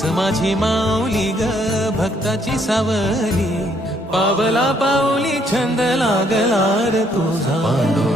तूच माझी माऊली ग भक्ताची सावली पावला पावली छंद लागला तुझा